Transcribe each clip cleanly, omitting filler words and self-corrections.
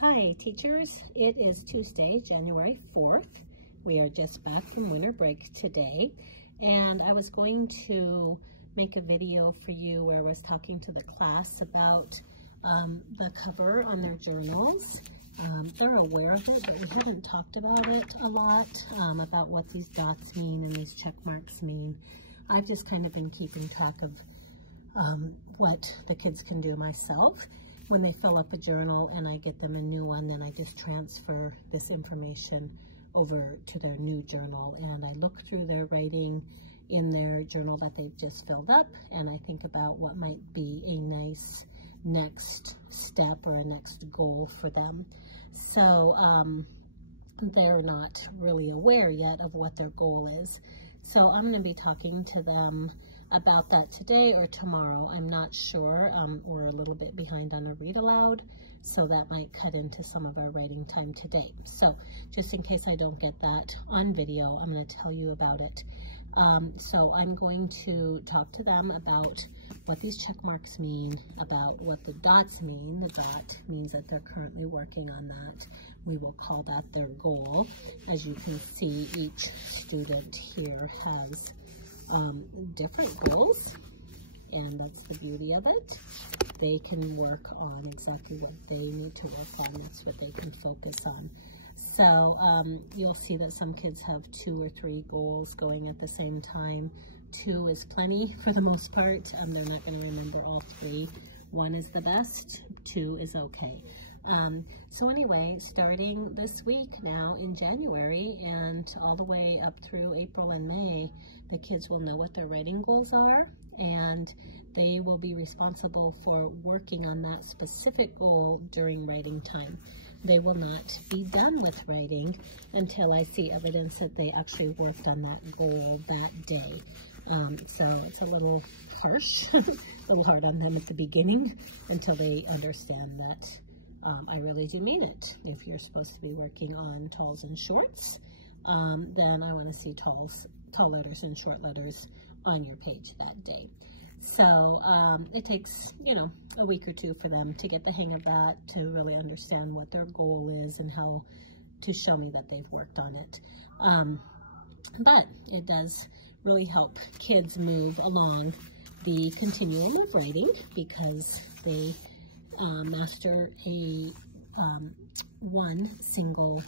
Hi teachers, it is Tuesday, January 4th. We are just back from winter break today, and I was going to make a video for you where I was talking to the class about the cover on their journals. They're aware of it, but we haven't talked about it a lot, about what these dots mean and these check marks mean. I've just kind of been keeping track of what the kids can do myself. When they fill up a journal and I get them a new one, then I just transfer this information over to their new journal, and I look through their writing in their journal that they've just filled up, and I think about what might be a nice next step or a next goal for them. So they're not really aware yet of what their goal is. So I'm going to be talking to them about that today or tomorrow. I'm not sure. We're a little bit behind on a read aloud, so that might cut into some of our writing time today. So just in case I don't get that on video, I'm going to tell you about it. So I'm going to talk to them about what these check marks mean, about what the dots mean. The dot means that they're currently working on that. We will call that their goal. As you can see, each student here has different goals, and that's the beauty of it. They can work on exactly what they need to work on. That's what they can focus on. So you'll see that some kids have 2 or 3 goals going at the same time. 2 is plenty for the most part. They're not going to remember all 3. 1 is the best, 2 is okay. So anyway, starting this week now in January and all the way up through April and May, the kids will know what their writing goals are, and they will be responsible for working on that specific goal during writing time. They will not be done with writing until I see evidence that they actually worked on that goal that day. So it's a little harsh, a little hard on them at the beginning until they understand that I really do mean it. If you're supposed to be working on talls and shorts, then I want to see tall letters and short letters on your page that day. So it takes, a week or 2 for them to get the hang of that, to really understand what their goal is and how to show me that they've worked on it. But it does really help kids move along the continuum of writing, because they master a one single,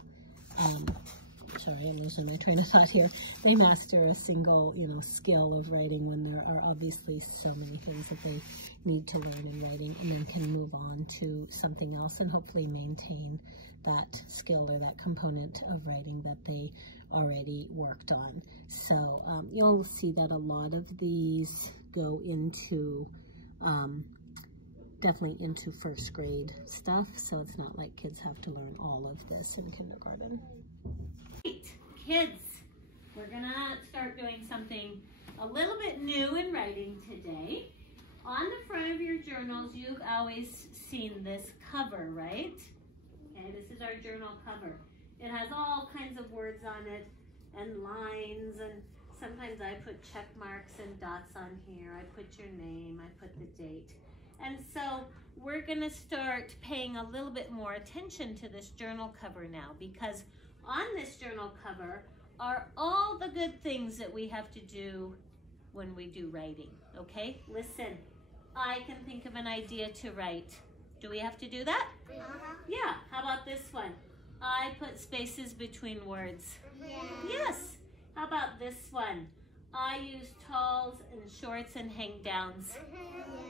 sorry, I'm losing my train of thought here. They master a single, skill of writing when there are obviously so many things that they need to learn in writing, and then can move on to something else and hopefully maintain that skill or that component of writing that they already worked on. So you'll see that a lot of these go into definitely into first grade stuff, so it's not like kids have to learn all of this in kindergarten. Right, kids, we're gonna start doing something a little bit new in writing today. On the front of your journals, you've always seen this cover, right? Okay, this is our journal cover. It has all kinds of words on it and lines, and sometimes I put check marks and dots on here. I put your name, I put the date. And so we're going to start paying a little bit more attention to this journal cover now, because on this journal cover are all the good things that we have to do when we do writing, okay? Listen, I can think of an idea to write. Do we have to do that? Yeah, how about this one? I put spaces between words. Yes. How about this one? I use talls and shorts and hang downs.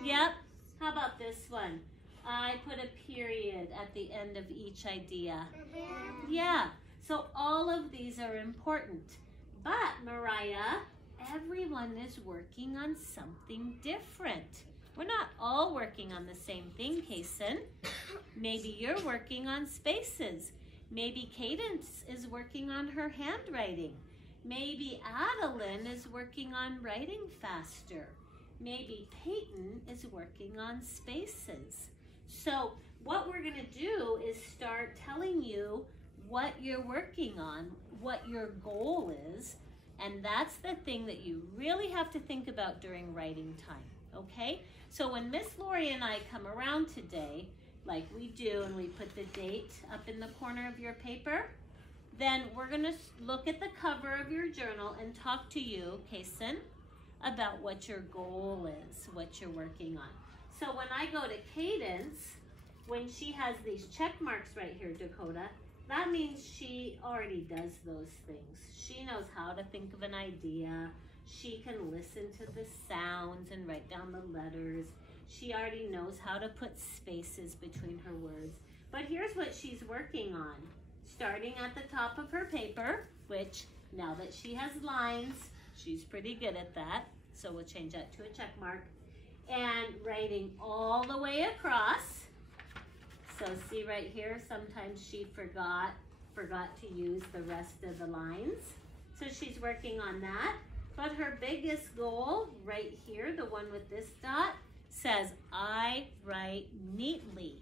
Yep. How about this one? I put a period at the end of each idea. Yeah, so all of these are important. But Mariah, everyone is working on something different. We're not all working on the same thing, Kaysen. Maybe you're working on spaces. Maybe Cadence is working on her handwriting. Maybe Adeline is working on writing faster. Maybe Peyton is working on spaces. So what we're going to do is start telling you what you're working on, what your goal is, and that's the thing that you really have to think about during writing time, okay? So when Miss Lori and I come around today, like we do, and we put the date up in the corner of your paper, then we're gonna look at the cover of your journal and talk to you, Kason, about what your goal is, what you're working on. So when I go to Cadence, when she has these check marks right here, Dakota, that means she already does those things. She knows how to think of an idea. She can listen to the sounds and write down the letters. She already knows how to put spaces between her words. But here's what she's working on. Starting at the top of her paper, which now that she has lines, she's pretty good at that. So we'll change that to a check mark. And writing all the way across. So see right here, sometimes she forgot to use the rest of the lines. So she's working on that. But her biggest goal right here, the one with this dot, says, I write neatly.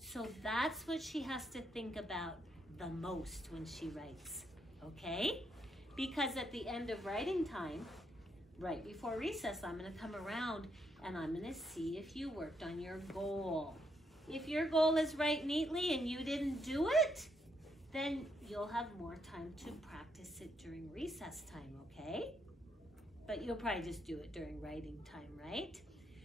So that's what she has to think about the most when she writes, okay? Because at the end of writing time, right before recess, I'm gonna come around and I'm gonna see if you worked on your goal. If your goal is write neatly and you didn't do it, then you'll have more time to practice it during recess time, okay? But you'll probably just do it during writing time, right?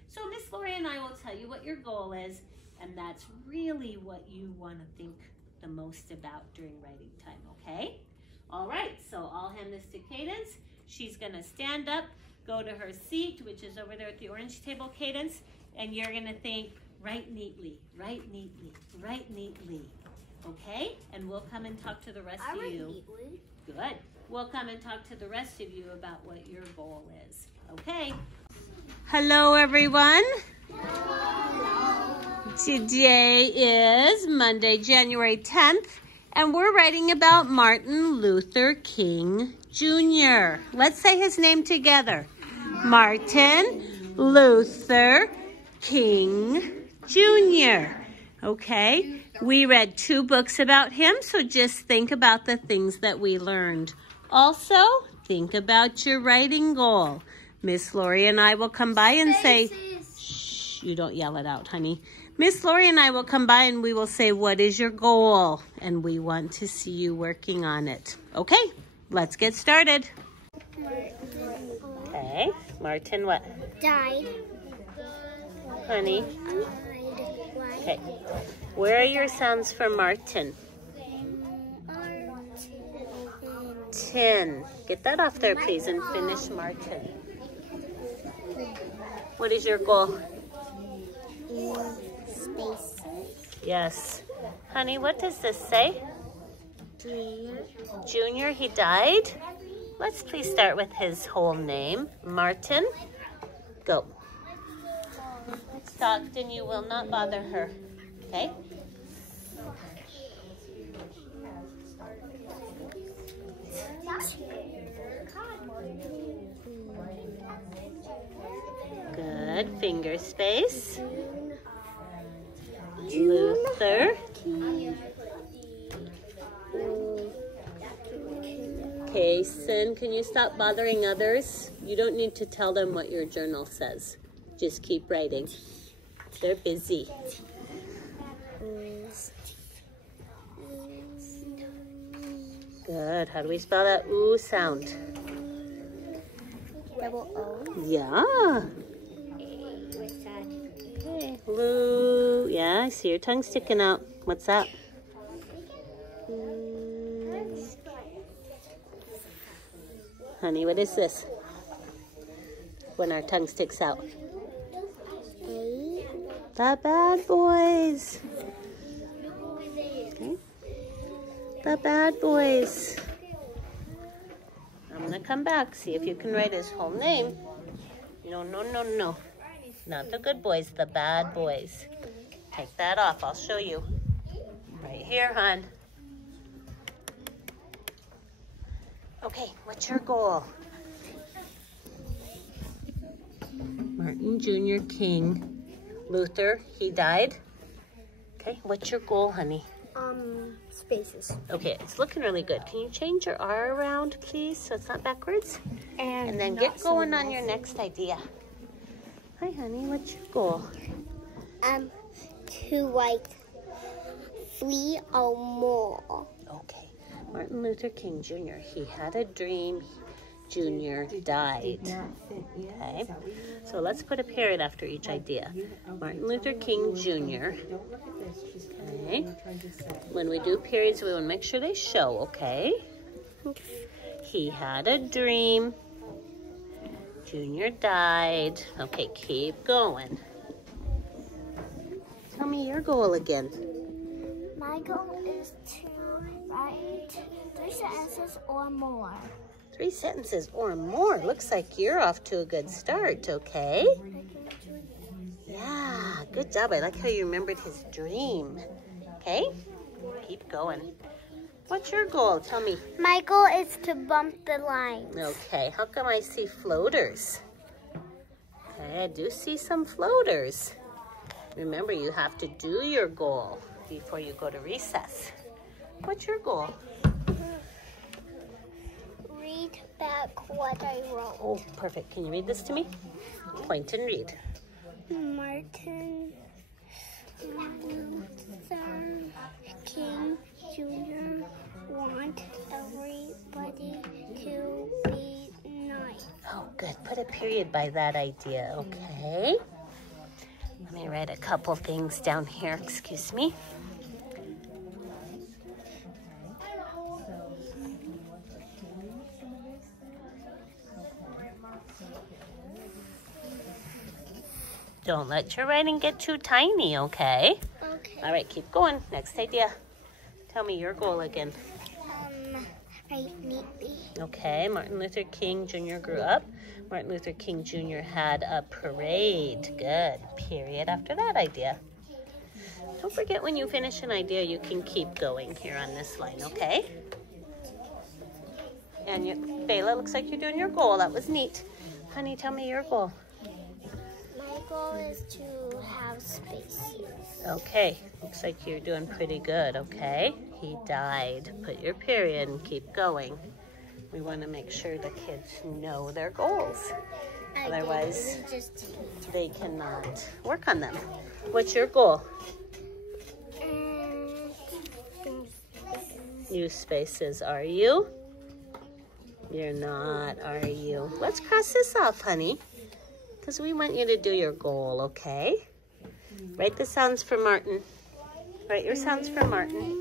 So Miss Lori and I will tell you what your goal is, and that's really what you want to think the most about during writing time, okay? All right, so I'll hand this to Cadence. She's gonna stand up, go to her seat, which is over there at the orange table, Cadence, and you're gonna think, write neatly, write neatly, write neatly, okay? And we'll come and talk to the rest of you. Neatly. Good. We'll come and talk to the rest of you about what your goal is, okay? Hello, everyone. Hello. Today is Monday, January 10th, and we're writing about Martin Luther King Jr. Let's say his name together. Martin Luther King Jr. Okay, we read 2 books about him, so just think about the things that we learned. Also, think about your writing goal. Miss Lori and I will come by and say, shh, you don't yell it out, honey. Miss Lori and I will come by and we will say, what is your goal? And we want to see you working on it. Okay, let's get started. Okay, Martin what? Died. Honey? Okay, where are your sounds for Martin? 10. Get that off there, please, and finish Martin. What is your goal? Space. Yes. Honey, what does this say? Junior. Junior, he died? Let's please start with his whole name. Martin. Go. Stockton, you will not bother her. Okay? Good. Finger space. Luther. Kason, can you stop bothering others? You don't need to tell them what your journal says. Just keep writing. They're busy. Good. How do we spell that ooh sound? Double O. Yeah. What's that? Okay. Lou. Yeah, I see your tongue sticking out. What's that? Honey, what is this? When our tongue sticks out. The bad boys. Okay. The bad boys. I'm going to come back, see if you can write his whole name. No, no, no, no. Not the good boys, the bad boys. Take that off. I'll show you. Right here, hon. Okay, what's your goal? Martin Jr. King. Luther, he died. Okay, what's your goal, honey? Spaces. Okay, it's looking really good. Can you change your R around, please, so it's not backwards? And then get going on your next idea. Hi, honey, what's your goal? to like 3 or more. Okay. Martin Luther King Jr., he had a dream. Jr. died. Okay. So let's put a period after each idea. Martin Luther King Jr. Okay. When we do periods, we want to make sure they show, okay? He had a dream. Jr. died. Okay, keep going. Tell me your goal again. My goal is to write 3 sentences or more. 3 sentences or more. Looks like you're off to a good start, okay? Yeah, good job. I like how you remembered his dream. Okay, keep going. What's your goal? Tell me. My goal is to bump the lines. Okay, how come I see floaters? Okay, I do see some floaters. Remember, you have to do your goal before you go to recess. What's your goal? Read back what I wrote. Oh, perfect. Can you read this to me? Point and read. Martin Luther King Jr. want everybody to be nice. Oh, good. Put a period by that idea, okay? Let me write a couple things down here. Excuse me. Don't let your writing get too tiny, okay? Okay. All right, keep going. Next idea. Tell me your goal again. Write neatly. Okay, Martin Luther King Jr. grew up. Martin Luther King Jr. had a parade. Good. Period after that idea. Don't forget, when you finish an idea, you can keep going here on this line, okay? And Bela, looks like you're doing your goal. That was neat. Honey, tell me your goal. My goal is to have spaces. Okay, looks like you're doing pretty good, okay? He died. Put your period and keep going. We want to make sure the kids know their goals. Otherwise, they cannot work on them. What's your goal? Use spaces. Are you? You're not, are you? Let's cross this off, honey, because we want you to do your goal, okay? Write the sounds for Martin. Write your sounds for Martin.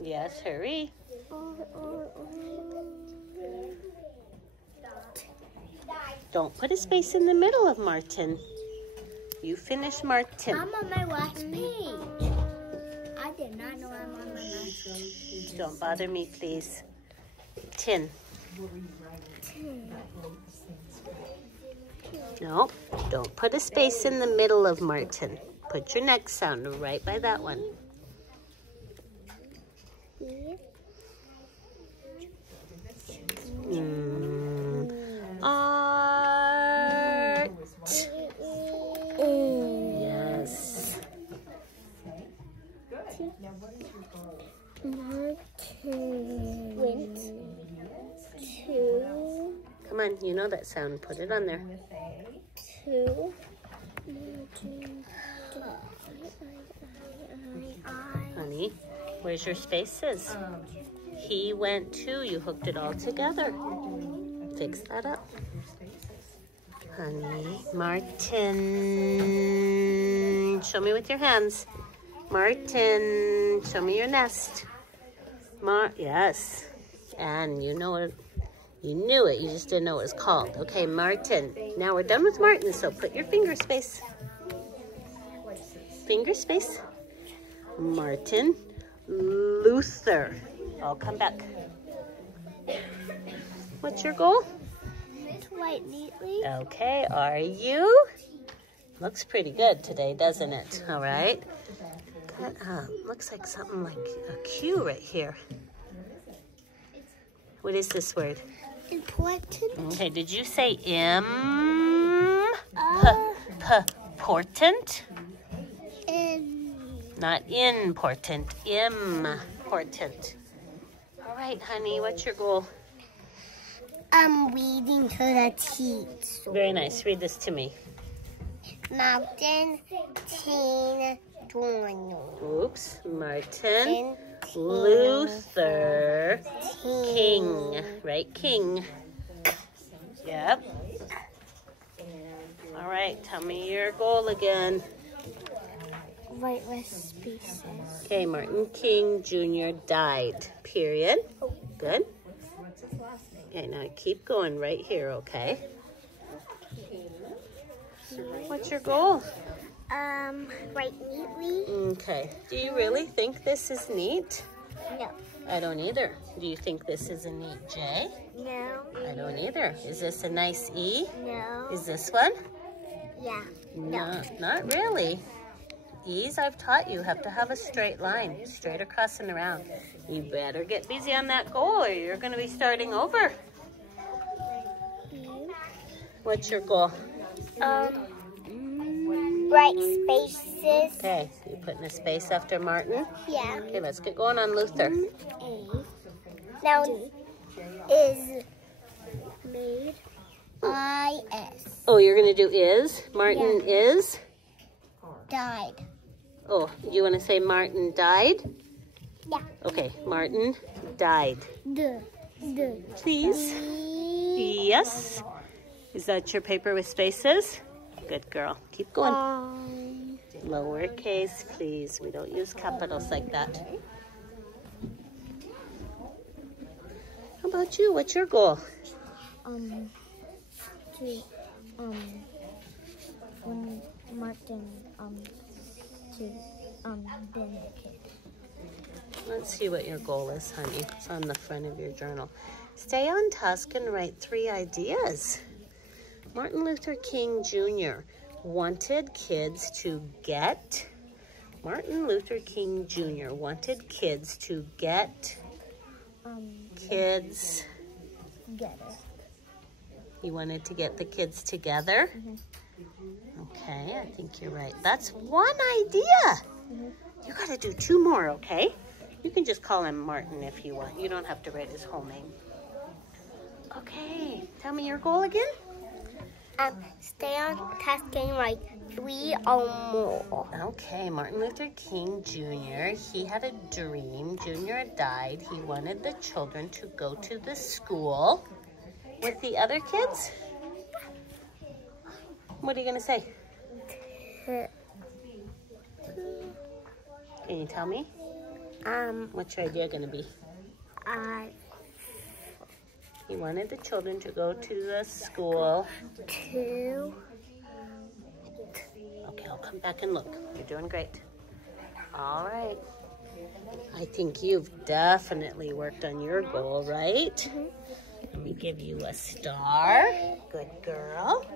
Yes, hurry. Don't put a space in the middle of Martin. You finish Martin. I'm on my last page. I did not know I'm on my last page. Don't bother me, please. Tin. No, don't put a space in the middle of Martin. Put your next sound right by that one. Art. Yes. Martin went to. Come on, you know that sound. Put it on there. To. Honey, where's your spaces? He went to. You hooked it all together. Fix that up. Honey, Martin. Show me with your hands. Martin, show me your nest. Yes. And you know it. You knew it. You just didn't know what it was called. Okay, Martin. Now we're done with Martin, so put your finger space. Finger space. Martin Luther. I'll come back. What's your goal? To write neatly. Okay, are you? Looks pretty good today, doesn't it? All right. Looks like something like a Q right here. What is this word? Important. Okay, did you say important? Not important, important. All right, honey, what's your goal? I'm reading to the teens. Very nice. Read this to me. Mountain, Teen, Oops. Martin Luther King. Right, King. Yep. All right, tell me your goal again. Right with spaces. Okay, Martin King Jr. died. Period. Good. Okay, now keep going right here, okay? What's your goal? Write neatly. Okay. Do you really think this is neat? No. I don't either. Do you think this is a neat J? No. I don't either. Is this a nice E? No. Is this one? Yeah. No, not really. E's I've taught you have to have a straight line, straight across and around. You better get busy on that goal or you're going to be starting over. What's your goal? Write spaces. Okay, you putting a space after Martin? Yeah. Okay, let's get going on Luther. Now is made I-S. Oh, you're going to do is? Martin is? Died. Oh, you want to say Martin died? Yeah. Okay, Martin died. Please? Yes. Is that your paper with spaces? Good girl. Keep going. Lowercase, please. We don't use capitals like that. How about you? What's your goal? When Martin been a kid. Let's see what your goal is, honey. It's on the front of your journal. Stay on task and write 3 ideas. Martin Luther King Jr. wanted kids to get. Martin Luther King Jr. wanted kids to get. Kids. Together. He wanted to get the kids together. Okay, I think you're right. That's one idea. You got to do 2 more, okay? You can just call him Martin if you want. You don't have to write his whole name. Okay, tell me your goal again. Stay on task and write 3 or more. Okay, Martin Luther King Jr., he had a dream. Jr. died. He wanted the children to go to the school with the other kids. What are you going to say? Can you tell me? What's your idea going to be? He wanted the children to go to the school. Okay, I'll come back and look. You're doing great. All right. I think you've definitely worked on your goal, right? Let me give you a star. Good girl.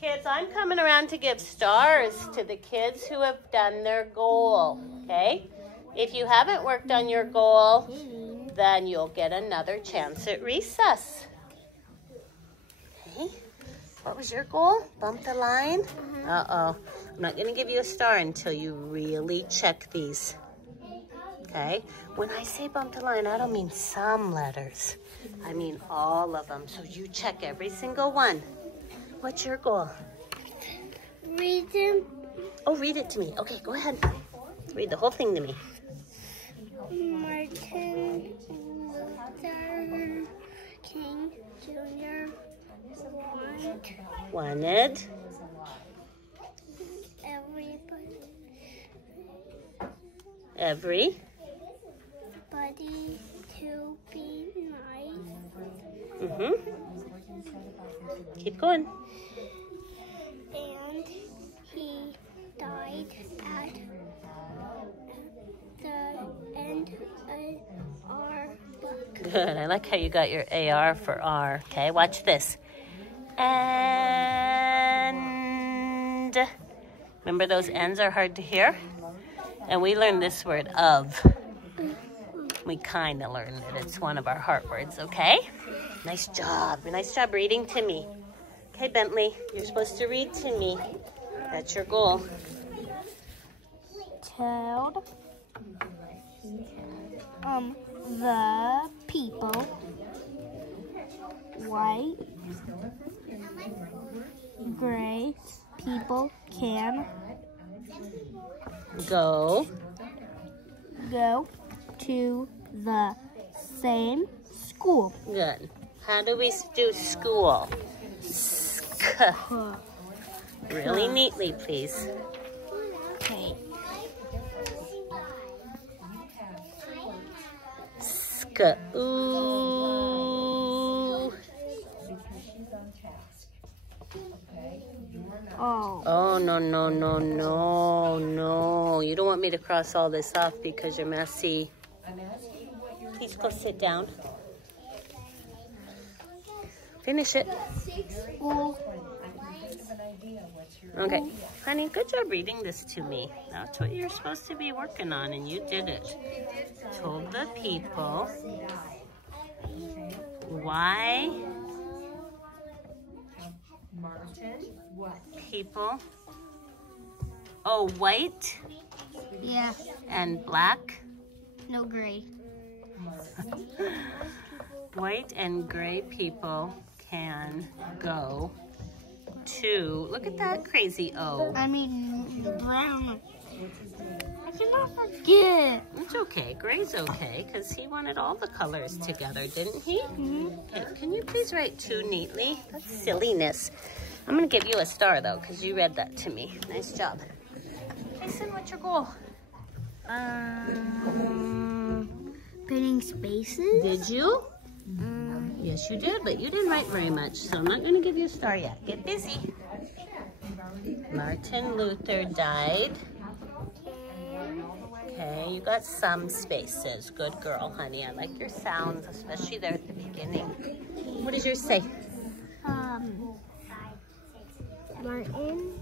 Kids, I'm coming around to give stars to the kids who have done their goal, okay? If you haven't worked on your goal, then you'll get another chance at recess. Okay, what was your goal? Bump the line? Uh-oh, I'm not gonna give you a star until you really check these. Okay, when I say bump the line, I don't mean some letters. I mean all of them, so you check every single one. What's your goal? Read them. Oh, read it to me. Okay, go ahead. Read the whole thing to me. Martin Luther King Jr. Wanted. Everybody to be nice. Keep going. And he died at the end of our book. Good. I like how you got your AR for R. Okay, watch this. And remember those N's are hard to hear? And we learned this word of. We kind of learned it. It's one of our heart words, okay? Nice job. Nice job reading to me. Okay, Bentley, you're supposed to read to me. That's your goal. Told the people white gray people can go to the same school. Good. How do we do school? Sk. Really neatly, please. Okay. Sk. Ooh. Oh, no, no, no, no, no. You don't want me to cross all this off because you're messy. Please go sit down. Finish it. Okay. Honey, good job reading this to me. That's what you're supposed to be working on, and you did it. Told the people why people. Oh, white? Yeah. And black? No gray. White and gray people can go to, look at that crazy O. I mean, brown. I cannot forget. It's okay, gray's okay, because he wanted all the colors together, didn't he? Okay, can you please write two neatly? That's silliness. I'm gonna give you a star though, because you read that to me. Nice job. Mason, what's your goal? Putting spaces. Did you? Yes, you did, but you didn't write very much, so I'm not going to give you a star yet. Get busy. Martin Luther died. Okay, you got some spaces. Good girl, honey. I like your sounds, especially there at the beginning. What does yours say? Martin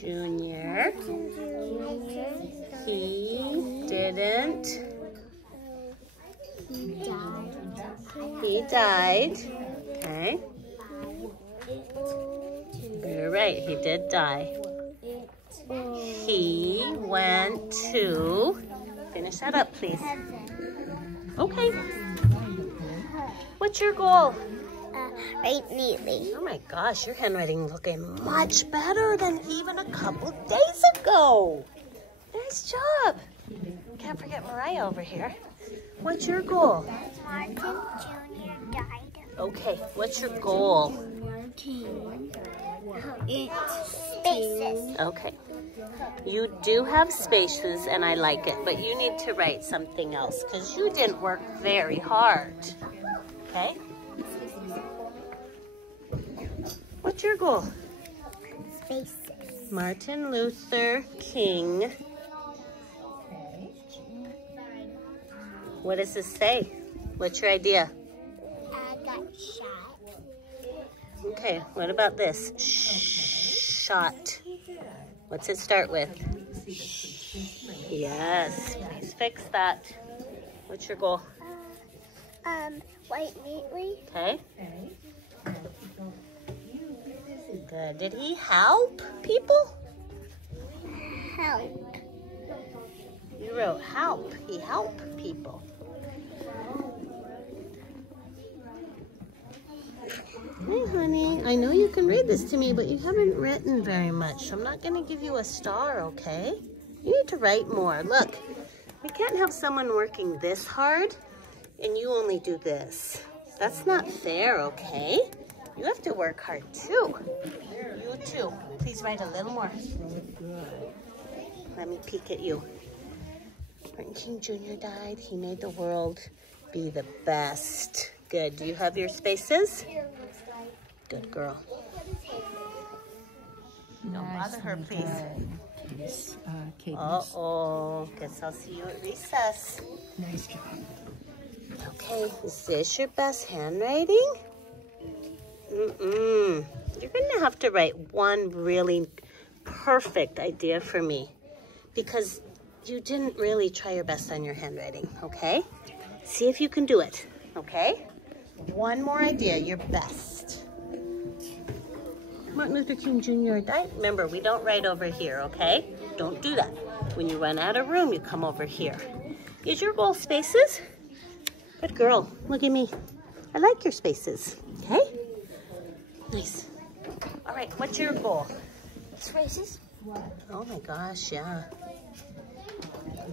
Junior. He didn't. He died. Okay. You're right, he did die. He went to, finish that up, please. Okay. What's your goal? Write neatly. Oh my gosh, your handwriting looking much better than even a couple days ago. Nice job. Can't forget Mariah over here. What's your goal? Martin Jr. died. Okay, what's your goal? Spaces. Okay. You do have spaces and I like it, but you need to write something else because you didn't work very hard. Okay? What's your goal? Spaces. Martin Luther King. What does this say? What's your idea? Got shot. Okay, what about this? Shot. What's it start with? Yes, please fix that. What's your goal? Write neatly. Okay. Good. Did he help people? Help. You wrote help. He helped people. Hey, honey. I know you can read this to me, but you haven't written very much. So I'm not going to give you a star, okay? You need to write more. Look, we can't have someone working this hard and you only do this. That's not fair, okay? You have to work hard too. You too. Please write a little more. Let me peek at you. Martin King Jr. died. He made the world be the best. Good. Do you have your spaces? Good girl. Don't bother her, please. Uh-oh. Guess I'll see you at recess. Nice job. Okay, is this your best handwriting? You're going to have to write one really perfect idea for me because you didn't really try your best on your handwriting, okay? See if you can do it, okay? One more idea, your best. Martin Luther King Jr. died. Remember, we don't write over here, okay? Don't do that. When you run out of room, you come over here. Is your goal spaces? Good girl. Look at me. I like your spaces. Okay? Nice. All right, what's your goal? Spaces. Oh my gosh, yeah.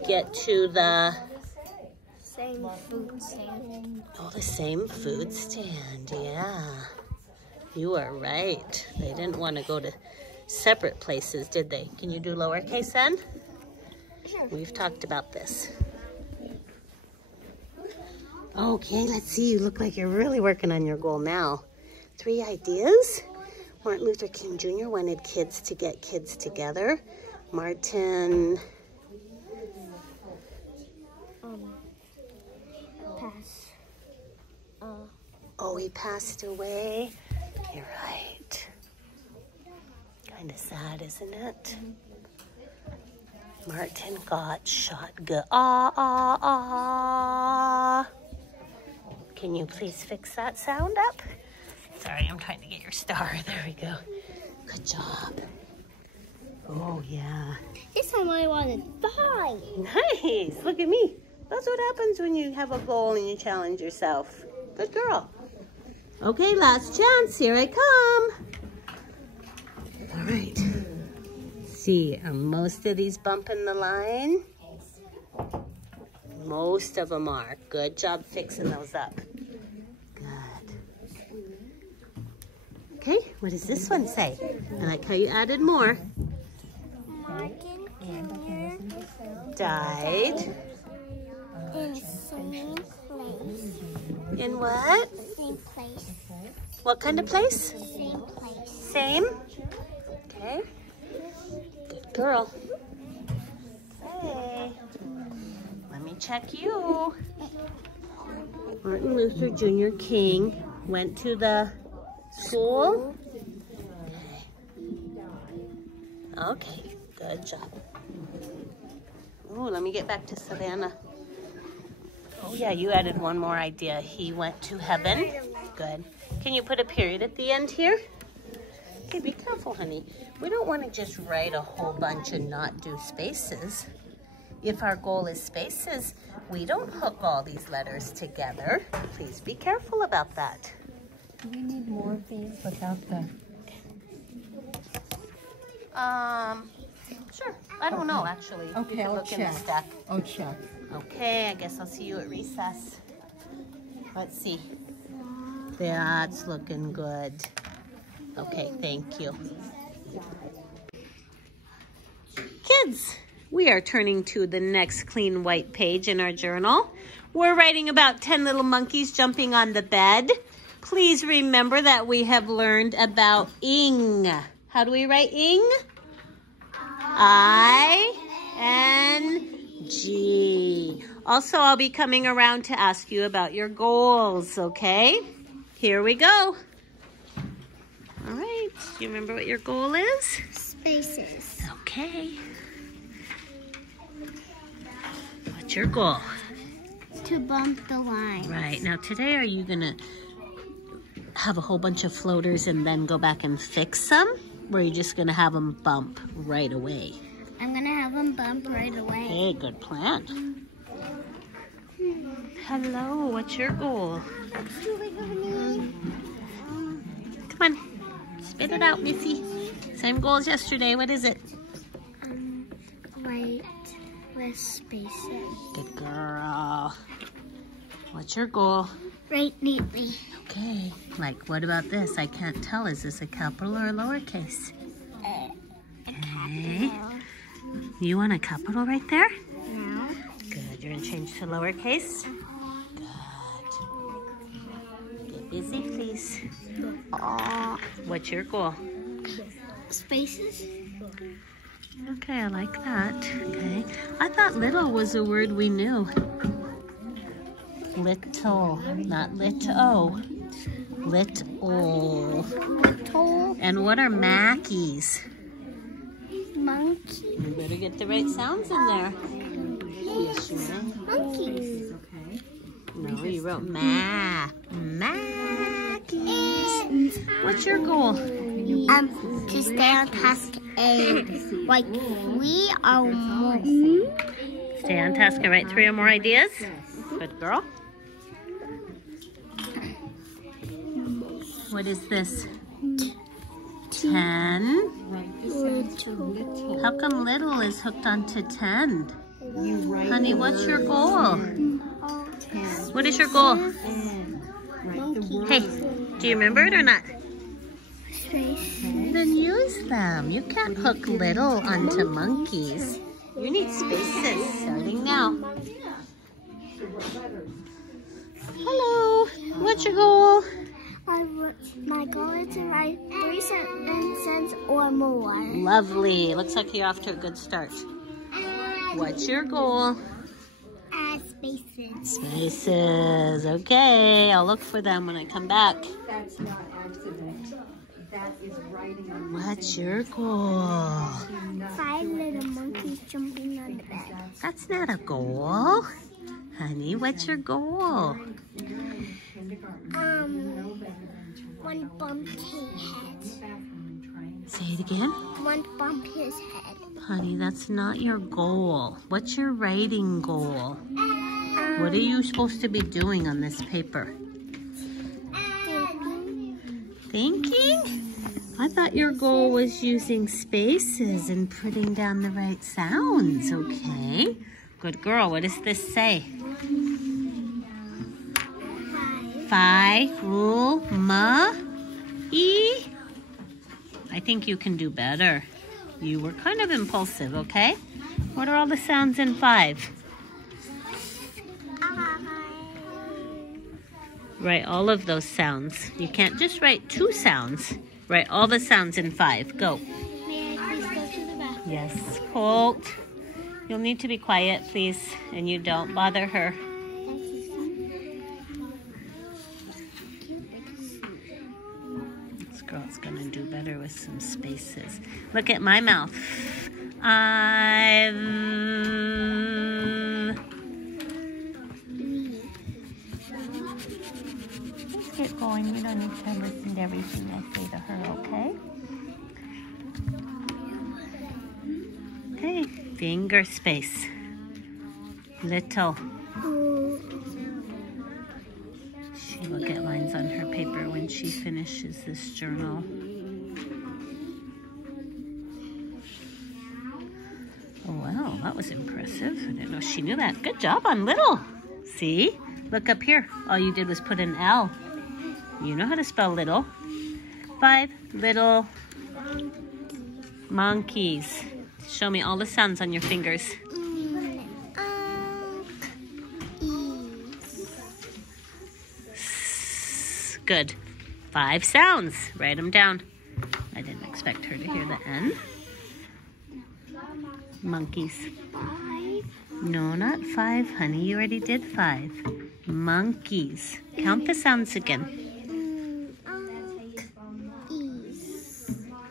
Get to the... Same food stand. Oh, the same food stand, yeah. You are right. They didn't want to go to separate places, did they? Can you do lowercase then? Sure. We've talked about this. Okay, let's see. You look like you're really working on your goal now. 3 ideas. Martin Luther King Jr. wanted kids to get kids together. Martin... Pass. Oh, he passed away. You're right. Kind of sad, isn't it? Martin got shot. Can you please fix that sound up? Sorry, I'm trying to get your star. There we go. Good job. Oh, yeah. This time I wanted 5. Nice. Look at me. That's what happens when you have a goal and you challenge yourself. Good girl. Okay, last chance. Here I come. All right. See, are most of these bumping the line? Most of them are. Good job fixing those up. Good. Okay, what does this one say? I like how you added more. Martin Jr. Died. in same place. In what? Same place. What kind of place? Same place. Same? Okay. Good girl. Hey. Let me check you. Martin Luther Jr. King went to the school. Okay, good job. Oh, let me get back to Savannah. Oh yeah, you added one more idea. He went to heaven. Good. Can you put a period at the end here? Okay, be careful, honey. We don't want to just write a whole bunch and not do spaces. If our goal is spaces, we don't hook all these letters together. Please be careful about that. Do we need more of these without the... Sure. I don't know, actually. Okay, You can I'll look in the check. stack. Oh, check. Okay, I guess I'll see you at recess. Let's see. That's looking good. Okay, thank you. Kids, we are turning to the next clean white page in our journal. We're writing about 10 little monkeys jumping on the bed. Please remember that we have learned about ing. How do we write ing? I-N-G. Also, I'll be coming around to ask you about your goals, okay? Here we go. All right, do you remember what your goal is? Spaces. Okay. What's your goal? To bump the line. Right, now today are you gonna have a whole bunch of floaters and then go back and fix them? Or are you just gonna have them bump right away? I'm gonna have them bump right away. Hey, good plan. Hello, what's your goal? Come on, spit it out, Missy. Same goal as yesterday. What is it? Write with spaces. Good girl. What's your goal? Write neatly. Okay, like what about this? I can't tell. Is this a capital or a lowercase? Okay. You want a capital right there? No. Good. You're going to change to lowercase? Good. Get busy, please. What's your goal? Spaces. Okay, I like that. Okay. I thought little was a word we knew. Little, not lit-o. Little. Little And what are Mackies? monkey. You better get the right sounds in there. Yes, you may. Monkeys. No, you wrote Mackies. What's your goal? To stay on task and like we are more. Stay on task and write 3 or more ideas. Good girl. What is this? 10. How come little is hooked onto 10? Honey, what's your goal? What is your goal? Hey, do you remember it or not? Then use them. You can't hook little onto monkeys. You need spaces starting now. Hello, what's your goal? My goal is to write 3 sentences or more. Lovely. Looks like you're off to a good start. What's your goal? Spaces. Spaces. Okay, I'll look for them when I come back. That's not accident. That is writing on the What's your goal? 5 little monkeys jumping on the bed. That's not a goal. Honey, what's your goal? One bumped his head. Say it again. One bumped his head. Honey, that's not your goal. What's your writing goal? What are you supposed to be doing on this paper? Thinking? I thought your goal was using spaces and putting down the right sounds. Okay. Good girl. What does this say? 5, rule, ma, e. I think you can do better. You were kind of impulsive, okay? What are all the sounds in 5? Write all of those sounds. You can't just write 2 sounds. Write all the sounds in 5. Go. May I please go to the bathroom? Yes, Colt. You'll need to be quiet, please, and you don't bother her. This girl's gonna do better with some spaces. Look at my mouth. Let's get going. You don't need to listen to everything I say to her, okay? Okay, finger space. Little. She will get lines on her paper when she finishes this journal. Oh, wow, that was impressive. I didn't know she knew that. Good job on little. See? Look up here. All you did was put an L. You know how to spell little. 5 little monkeys. Show me all the sounds on your fingers. Good. 5 sounds. Write them down. I didn't expect her to hear the N. Monkeys. No, not 5, honey. You already did 5. Monkeys. Count the sounds again.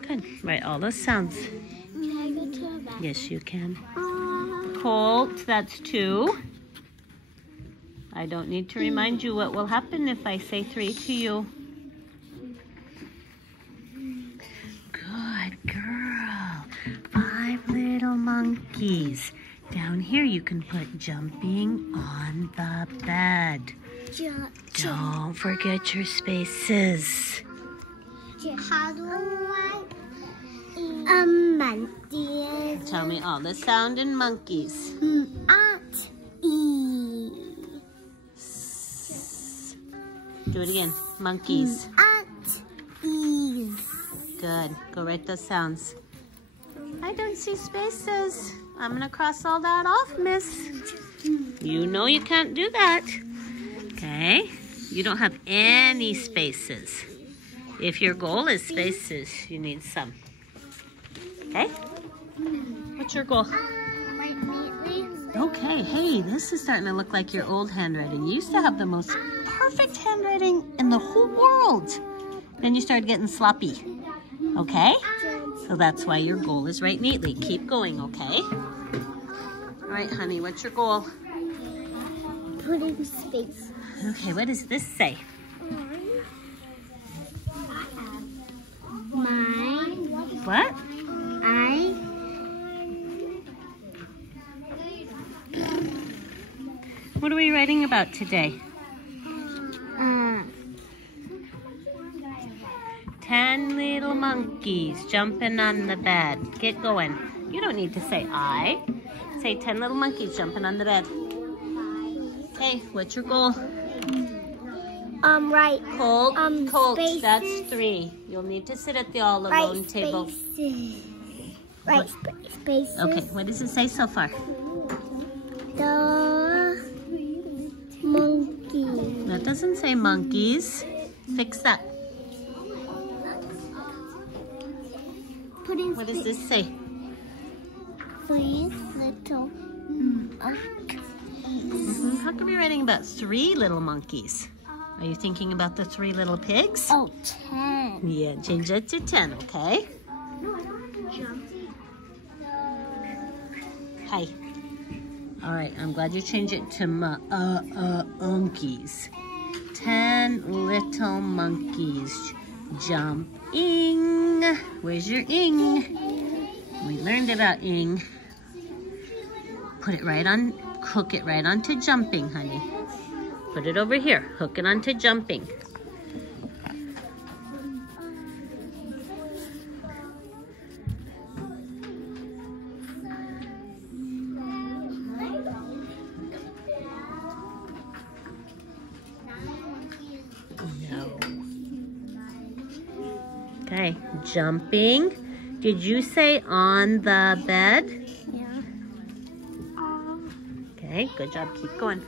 Good. Write all those sounds. Can I go to the bathroom? Yes, you can. Colt, that's 2. I don't need to remind you what will happen if I say 3 to you. Good girl. 5 little monkeys. Down here you can put jumping on the bed. Don't forget your spaces. How do I monkey? Tell me all the sound in monkeys. Do it again. Monkeys. Good. Go write those sounds. I don't see spaces. I'm going to cross all that off, miss. You know you can't do that. Okay? You don't have any spaces. If your goal is spaces, you need some. Okay? What's your goal? Write neatly. Okay, hey, this is starting to look like your old handwriting. You used to have the most perfect handwriting in the whole world. Then you started getting sloppy. Okay? So that's why your goal is write neatly. Keep going, okay? All right, honey, what's your goal? Put in space. Okay, what does this say? What? What are we writing about today? 10 little monkeys jumping on the bed. Get going. You don't need to say I. Say 10 little monkeys jumping on the bed. Okay, what's your goal? Right. Colt, Spaces. that's 3. You'll need to sit at the all alone table. Right, spaces. Okay, what does it say so far? The monkey. That doesn't say monkeys. Fix that. Put in What does this say? 3 little monkeys. How come you're writing about 3 little monkeys? Are you thinking about the 3 little pigs? Oh, 10. Yeah, change that to 10, okay? Hi. All right, I'm glad you changed it to monkeys. 10 little monkeys jumping. Where's your ing? We learned about ing. Put it right on, hook it right onto jumping, honey. Put it over here, hook it onto jumping. Okay, jumping. Did you say on the bed? Yeah. Okay, good job. Keep going.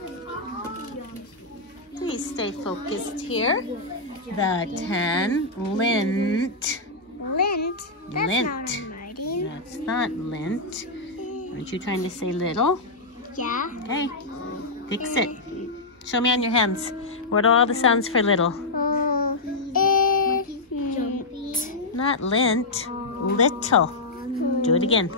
Please stay focused here. The 10 lint. Lint? That's Lint. not in writing. That's not lint. Aren't you trying to say little? Yeah. Okay, fix it. Show me on your hands. What are all the sounds for little? Not lint, little. Do it again.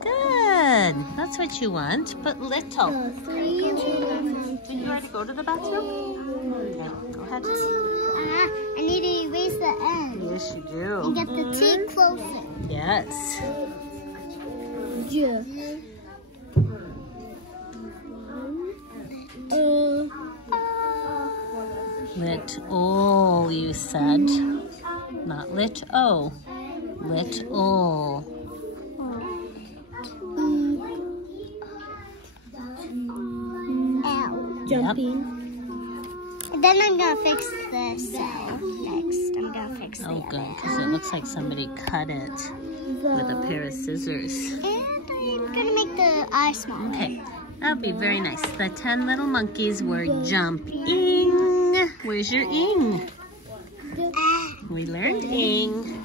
Good. That's what you want, but little. Did you already go to the bathroom? Okay, go ahead. I need to erase the end. Yes, you And do. get the T closer. Yes. Yeah. Lit-o, you said. Not lit-o. Lit-o. Jumping. And then I'm gonna fix the cell next. I'm gonna fix the Oh, good, because it looks like somebody cut it with a pair of scissors. And I'm gonna make the eye smaller. Okay, that would be very nice. The 10 little monkeys were jumping. Where's your ing? We learned ing.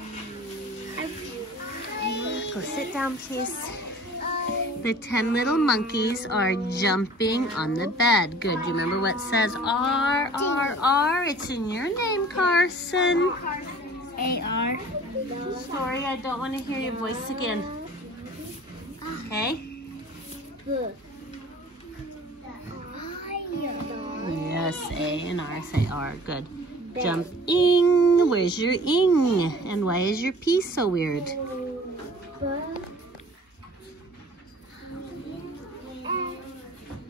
Go sit down, please. The 10 little monkeys are jumping on the bed. Good. Do you remember what says R, R, R? It's in your name, Carson. A-R. Sorry, I don't want to hear your voice again. Okay? Yes, A and R say R. Good. Jumping. Where's your ing? And why is your P so weird?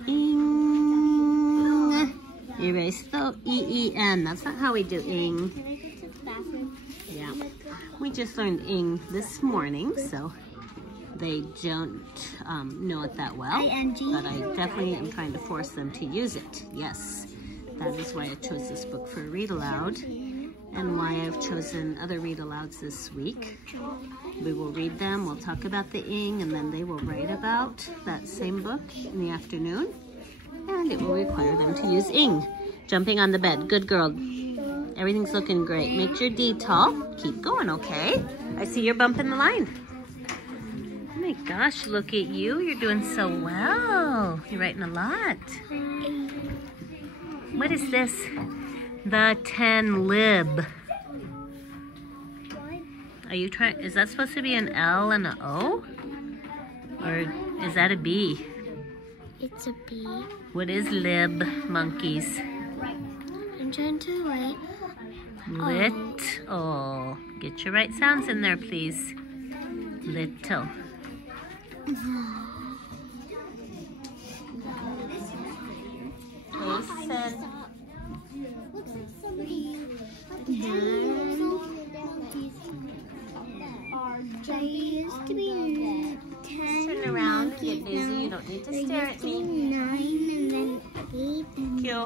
Ing. Erase the E-E-N. That's not how we do ing. Can I go to the bathroom? Yeah. We just learned ing this morning, so they don't know it that well. I-N-G? But I definitely am trying to force them to use it. Yes. That is why I chose this book for read aloud, and why I've chosen other read alouds this week. We will read them, we'll talk about the ing, and then they will write about that same book in the afternoon, and it will require them to use ing. Jumping on the bed. Good girl. Everything's looking great. Make your D tall. Keep going, okay? I see you're bumping the line. Oh my gosh, look at you. You're doing so well. You're writing a lot. What is this? The 10 lib. Are you trying, is that supposed to be an L and an O? Or is that a B? It's a B. What is lib, monkeys? I'm trying to write. Lit. Oh, get your right sounds in there, please. Little. A said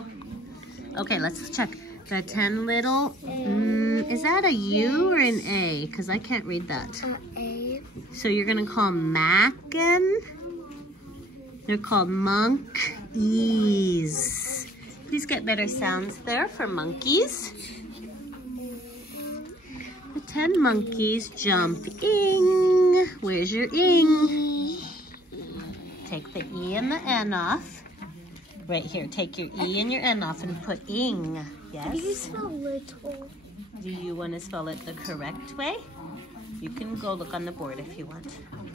you. Okay, let's check. The 10 little, is that a U or an A? Because I can't read that. A. So you're going to call Mackin. They're called monkeys. Please get better sounds there for monkeys. The 10 monkeys jumping. Where's your ing? Take the E and the N off. Right here, take your E and your N off and put ing. Yes? How do you spell little? Do you want to spell it the correct way? You can go look on the board if you want.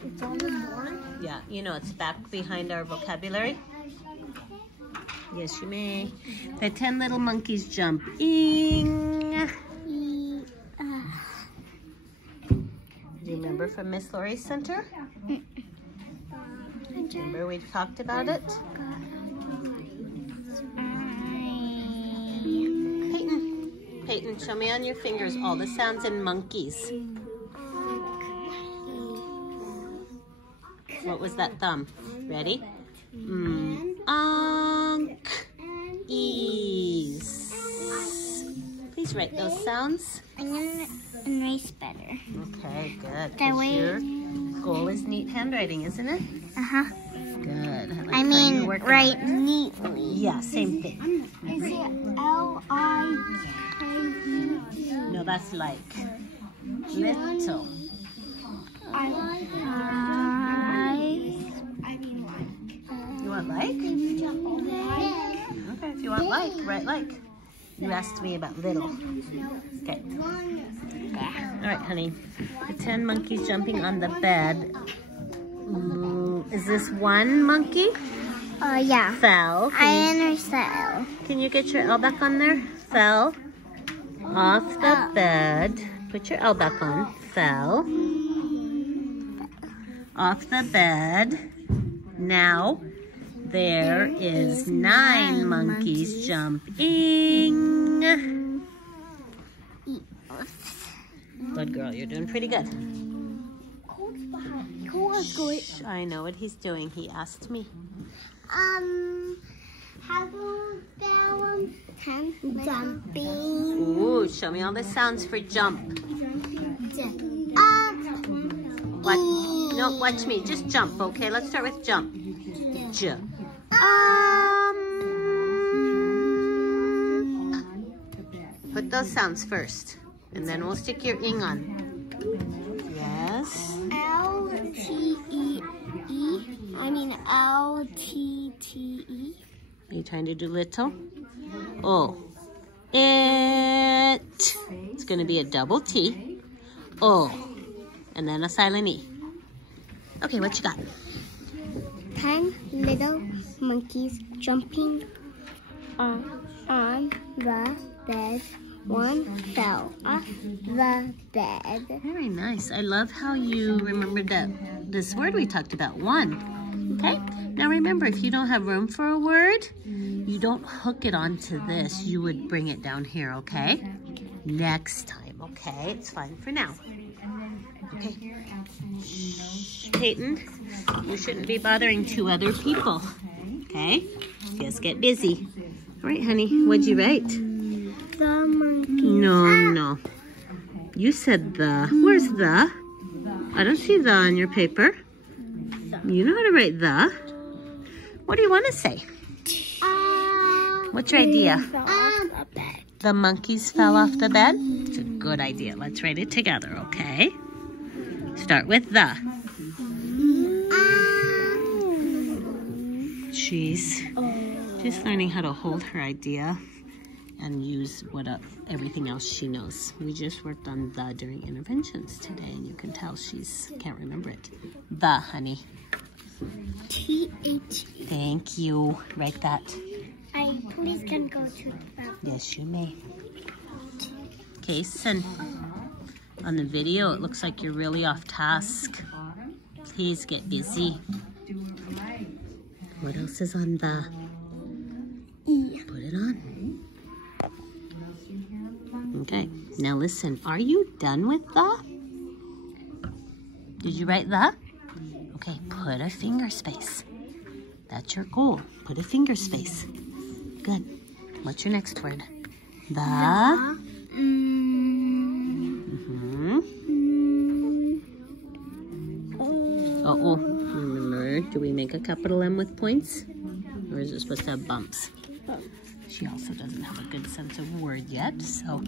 It's on the board? Yeah, you know it's back behind our vocabulary. Yes, you may. The 10 little monkeys jumping. Do you remember from Miss Laurie's Center? Remember we talked about it? Peyton, show me on your fingers all the sounds in monkeys. What was that thumb? Ready? Onk. Ease. Please write those sounds. I'm going to erase better. Okay, good. That way. Your goal is neat handwriting, isn't it? Uh-huh. Good. I mean, write neatly. Yeah, same thing. Is it L-I-K-E? No, that's like. Little. You want like? Okay, if you want like, write like. You asked me about little. Okay. All right, honey. The 10 monkeys jumping on the bed. Is this one monkey? Yeah. Fell. I understand. Can you get your L back on there? Fell off the bed. Put your L back on. Fell off the bed. Now there is 9 monkeys jumping. Good girl, you're doing pretty good. Shh, I know what he's doing. He asked me. How about 10 jumping? Ooh, show me all the sounds for jump. What? No, watch me. Just jump, okay? Let's start with jump. J. Put those sounds first, and then we'll stick your ing on. Yes. L-T-E-E. I mean L-T-T-E. Are you trying to do little? Oh. It. It's going to be a double T. Oh. And then a silent E. Okay, what you got? 10 little monkeys jumping on the bed. One fell off the bed. Very nice. I love how you remembered this word we talked about, one. Okay? Now remember, if you don't have room for a word, you don't hook it onto this. You would bring it down here, okay? Next time, okay? It's fine for now. Okay. Shh, Peyton, you shouldn't be bothering 2 other people, okay? Just get busy. All right, honey, what'd you write? The monkey. No. You said the. Where's the? I don't see the on your paper. You know how to write the. What do you want to say? What's your idea? The monkeys fell off the bed? It's a good idea. Let's write it together, okay? Start with the. She's just learning how to hold her idea and use everything else she knows. We just worked on the during interventions today, and you can tell she's can't remember it. The, honey. T-H. Thank you. Write that. I please can go to that. Yes, you may. Okay, son. On the video, it looks like you're really off task. Please get busy. What else is on the? E. Put it on. Okay, now listen. Are you done with the? Did you write the? Okay, put a finger space. That's your goal. Put a finger space. Good. What's your next word? The. Uh-oh. Remember, do we make a capital M with points? Or is it supposed to have bumps? She also doesn't have a good sense of word yet, so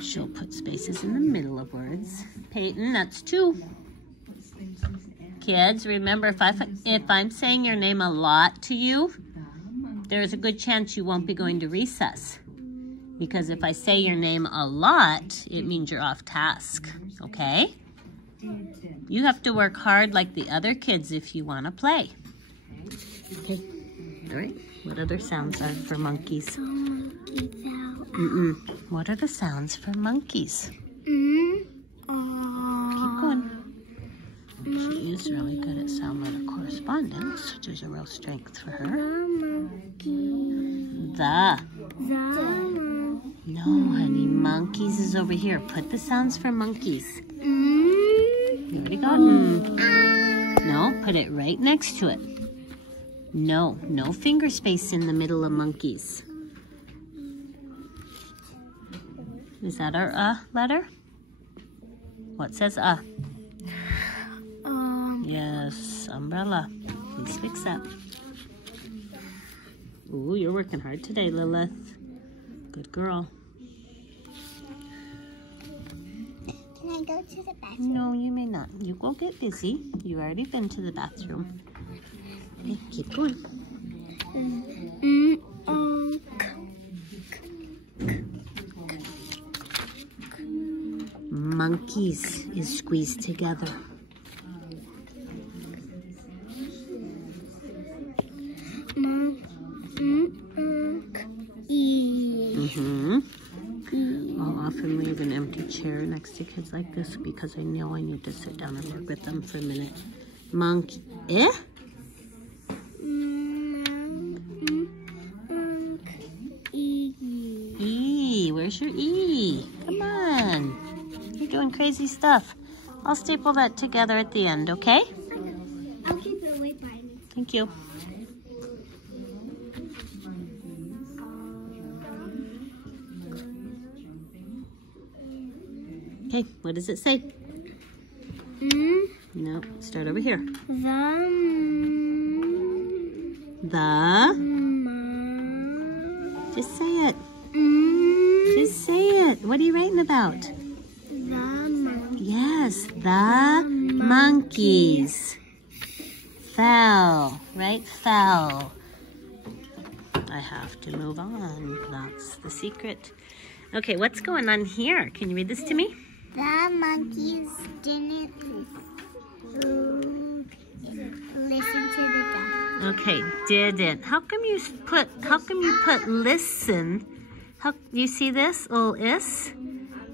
she'll put spaces in the middle of words. Peyton, that's 2. Kids, remember, if I'm saying your name a lot to you, there's a good chance you won't be going to recess. Because if I say your name a lot, it means you're off task, okay? You have to work hard like the other kids if you want to play. Okay, all right. What other sounds are for monkeys? What are the sounds for monkeys? Keep going. She is really good at sound letter correspondence, which is a real strength for her. The. No, honey, monkeys is over here. Put the sounds for monkeys. You already got them. No, put it right next to it. No finger space in the middle of monkeys. Is that our letter? What says Yes, umbrella. Please fix that. Ooh, you're working hard today, Lilith. Good girl. Can I go to the bathroom? No, you may not. You go get busy. You've already been to the bathroom. Okay, keep going. Monkeys is squeezed together. I'll often leave an empty chair next to kids like this because I know I need to sit down and work with them for a minute. Monkey. E. Where's your E? Come on. You're doing crazy stuff. I'll staple that together at the end, okay? I'll keep it away by me. Thank you. Okay, what does it say? No, start over here. The. Just say it. Just say it. What are you writing about? Yes, the monkeys fell, right? Fell. I have to move on. That's the secret. Okay, what's going on here? Can you read this to me? The monkeys didn't listen to the dog. Okay, didn't. How come you put listen? You see this little is?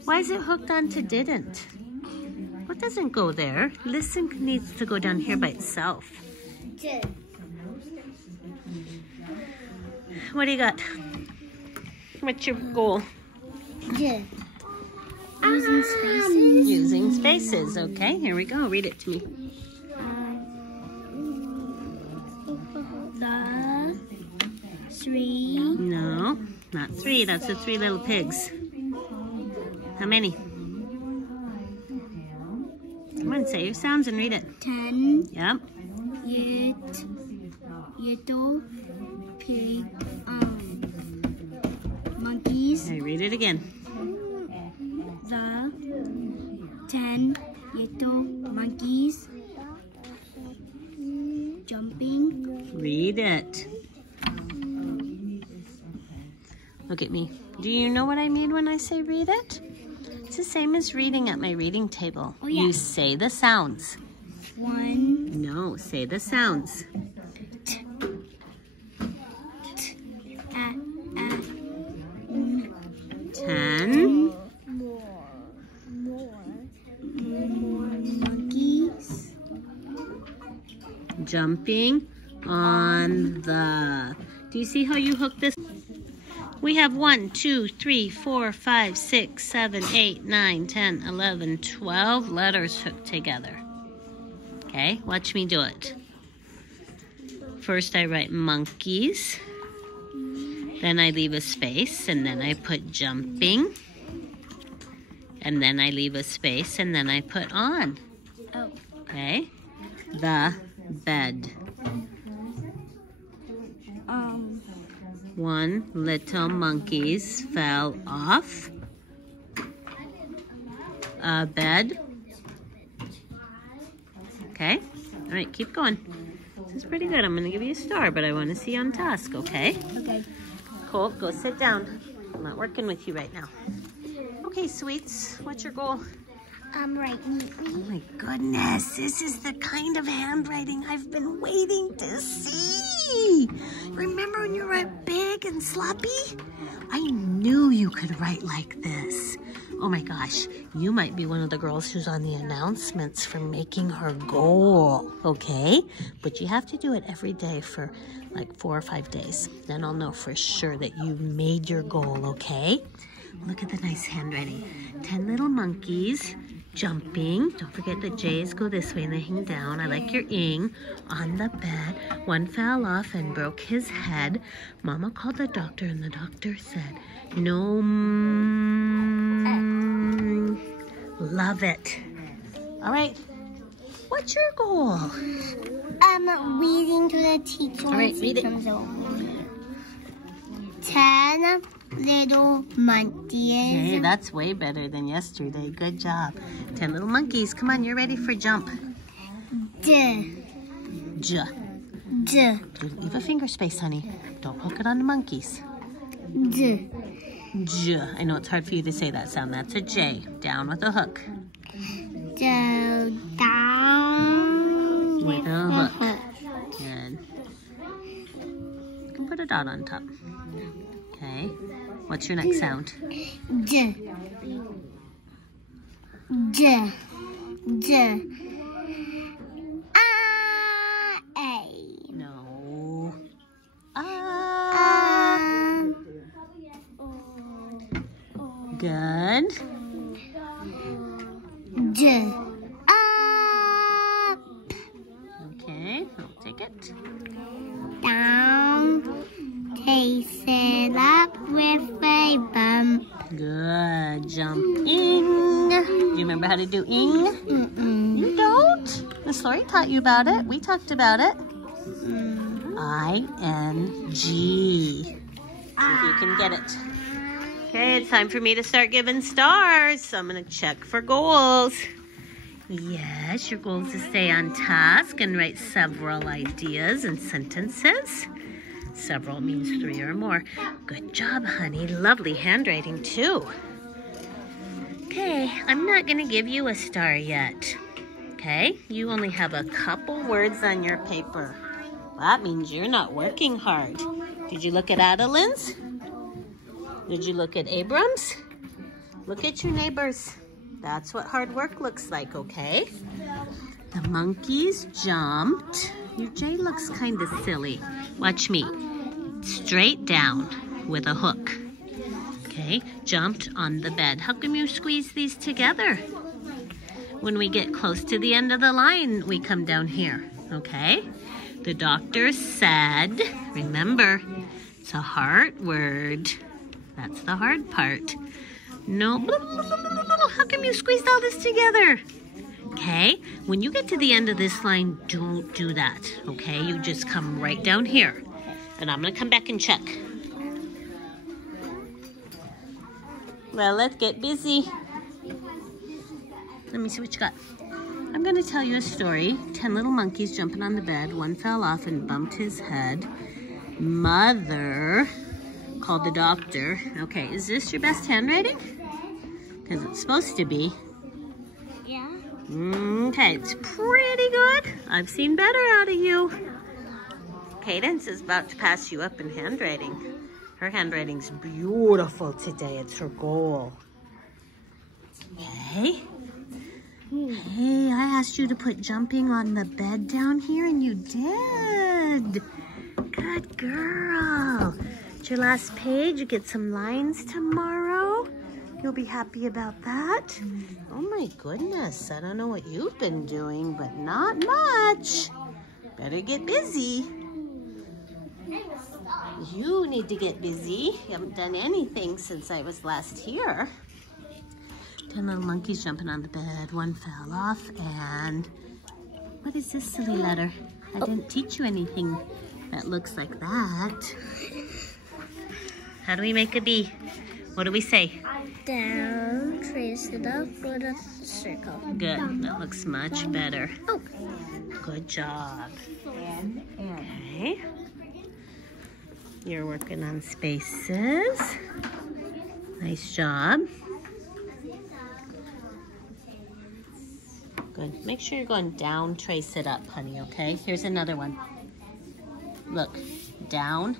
Why is it hooked onto didn't? What doesn't go there? Listen needs to go down here by itself. What do you got? What's your goal? Using spaces. Using spaces. Okay, here we go. Read it to me. The 3. No, not 3. That's the 3 little pigs. How many? Come on, say your sounds and read it. 10. Yep. Little pig. Monkeys. Okay, read it again. The 10 little monkeys jumping. Read it. Look at me. Do you know what I mean when I say read it? It's the same as reading at my reading table. Oh, yeah. You say the sounds. 1. No, say the sounds. 10 monkeys jumping on the. Do you see how you hook this? We have 1, 2, 3, 4, 5, 6, 7, 8, 9, 10, 11, 12 letters hooked together. Okay, watch me do it. First I write monkeys. Then I leave a space, and then I put jumping. And then I leave a space, and then I put on. Oh. Okay? The bed. One little monkeys fell off a bed. Okay? All right, keep going. This is pretty good. I'm going to give you a star, but I want to see on task, okay? Okay. Colt, go sit down. I'm not working with you right now. Okay, sweets, what's your goal? Write neatly. Oh my goodness, this is the kind of handwriting I've been waiting to see. Remember when you were big and sloppy? I knew you could write like this. Oh my gosh, you might be one of the girls who's on the announcements for making her goal, okay? But you have to do it every day for like 4 or 5 days. Then I'll know for sure that you made your goal, okay? Look at the nice handwriting. 10 little monkeys jumping. Don't forget the J's go this way and they hang down. I like your ing. On the bed. One fell off and broke his head. Mama called the doctor and the doctor said, no. Love it. All right. What's your goal? Reading to the teacher. All right, read it. 10 little monkeys. Hey, that's way better than yesterday. Good job. 10 little monkeys. Come on, you're ready for jump. J. J. J. Leave a finger space, honey. Don't hook it on the monkeys. J. J. I know it's hard for you to say that sound. That's a J. Down with a hook. J. Down With a hook. Good. You can put a dot on top. Okay. What's your next sound? J. J. J. A. No. Good. J. Okay, I'll take it. Down. Taste it up with a bump. Good. Jump ing. Do you remember how to do ing? Mm-mm. You don't? Miss Lori taught you about it. We talked about it. I-N-G. See if you can get it. Okay, it's time for me to start giving stars. So I'm going to check for goals. Yes, your goal is to stay on task and write several ideas and sentences. Several means 3 or more. Good job, honey. Lovely handwriting, too. Okay, I'm not going to give you a star yet. Okay, you only have a couple words on your paper. That means you're not working hard. Did you look at Adeline's? Did you look at Abram's? Look at your neighbors. That's what hard work looks like, okay? The monkeys jumped. Your J looks kind of silly. Watch me. Straight down with a hook. Okay, jumped on the bed. How come you squeeze these together? When we get close to the end of the line, we come down here, okay? The doctor said, remember, it's a hard word. That's the hard part. No, how come you squeezed all this together? Okay, when you get to the end of this line, don't do that, okay? You just come right down here. And I'm going to come back and check. Well, let's get busy. Let me see what you got. I'm going to tell you a story. 10 little monkeys jumping on the bed. One fell off and bumped his head. Mother called the doctor. Okay, is this your best handwriting? Because it's supposed to be. Yeah. Okay, it's pretty good. I've seen better out of you. Cadence is about to pass you up in handwriting. Her handwriting's beautiful today. It's her goal. Okay. Hey, I asked you to put jumping on the bed down here, and you did. Good girl. It's your last page. You get some lines tomorrow. You'll be happy about that. Oh my goodness. I don't know what you've been doing, but not much. Better get busy. You need to get busy. You haven't done anything since I was last here. 10 little monkeys jumping on the bed. One fell off, and what is this silly letter? I didn't teach you anything that looks like that. How do we make a B? What do we say? Down, trace it up with a circle. Good. That looks much better. Oh. Good job. Okay. You're working on spaces. Nice job. Good. Make sure you're going down, trace it up, honey, okay? Here's another one. Look. Down,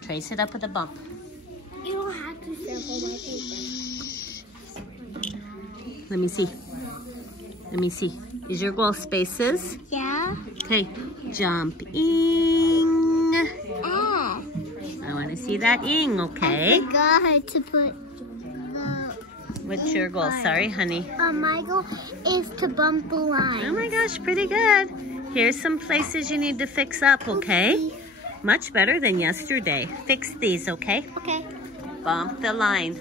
trace it up with a bump. You don't have to circle my paper. Let me see. Let me see. Is your goal spaces? Yeah. Okay. Jumping. Ah. I want to see that ing, okay? I forgot to put the... What's your goal? Sorry, honey. My goal is to bump the line. Oh my gosh, pretty good. Here's some places you need to fix up, okay? Much better than yesterday. Fix these, okay? Okay. Bump the line.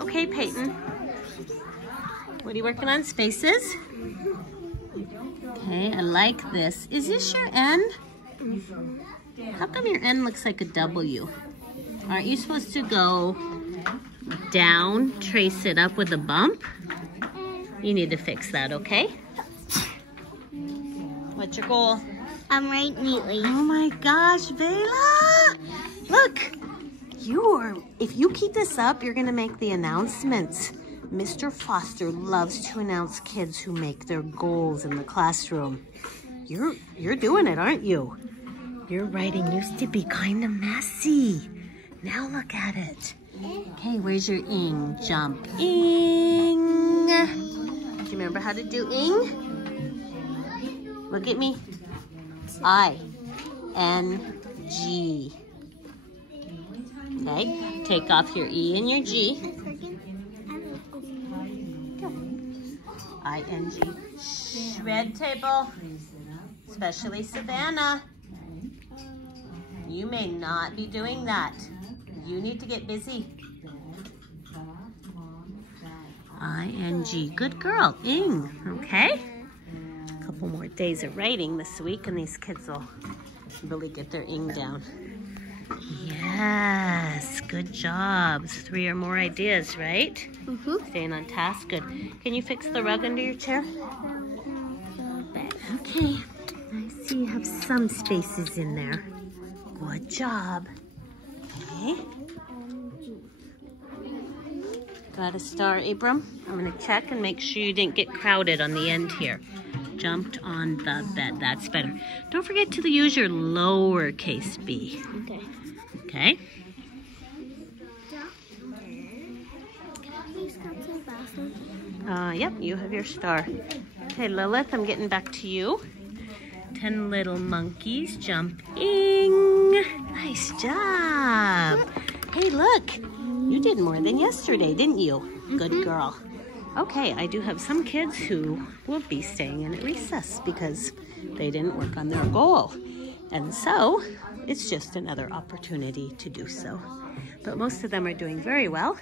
Okay, Peyton. What are you working on? Spaces? Okay, I like this. Is this your N? How come your N looks like a W? Aren't you supposed to go down, trace it up with a bump? You need to fix that, okay? What's your goal? Write neatly. Oh my gosh, Bella! Look, if you keep this up, you're gonna make the announcements. Mr. Foster loves to announce kids who make their goals in the classroom. You're doing it, aren't you? Your writing used to be kind of messy. Now look at it. Okay, where's your ing? Jump ing. Do you remember how to do ing? Look at me. I-N-G. Okay, take off your E and your G. I-N-G. Shred table, especially Savannah. You may not be doing that. You need to get busy. I-N-G. Good girl. Ing. Okay? A couple more days of writing this week and these kids will really get their ing down. Yes. Good job. 3 or more ideas, right? Mm-hmm. Staying on task. Good. Can you fix the rug under your chair? Okay. I see you have some spaces in there. Good job. Okay. Got a star, Abram? I'm going to check and make sure you didn't get crowded on the end here. Jumped on the bed. That's better. Don't forget to use your lowercase b. Okay. Okay? Please come to the bathroom. Yep, you have your star. Okay, Lilith, I'm getting back to you. 10 little monkeys jumping. Nice job. Hey, look. You did more than yesterday, didn't you? Good girl. Okay, I do have some kids who will be staying in at recess because they didn't work on their goal. And so, it's just another opportunity to do so. But most of them are doing very well.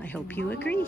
I hope you agree.